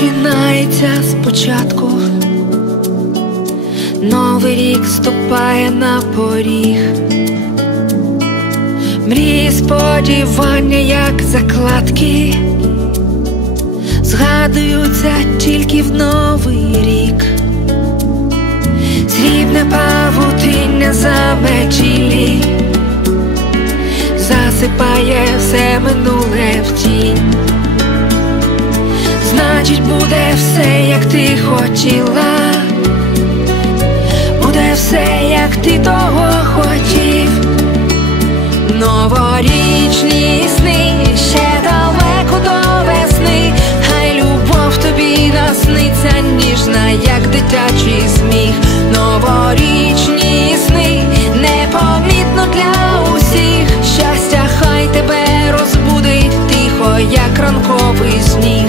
починається спочатку, новий рік ступає на поріг, мрії сподівання, як закладки, згадуються тільки в новий рік, срібне павутиння за мечілі засипає все минуле в тінь значить, буде все, як ти хотіла, буде все, як ти того хотів, новорічні сни ще далеко до весни, хай любов тобі насниться, ніжна, як дитячий сміх, новорічні сни непомітно для усіх. Щастя, хай тебе розбудить тихо, як ранковий сніг.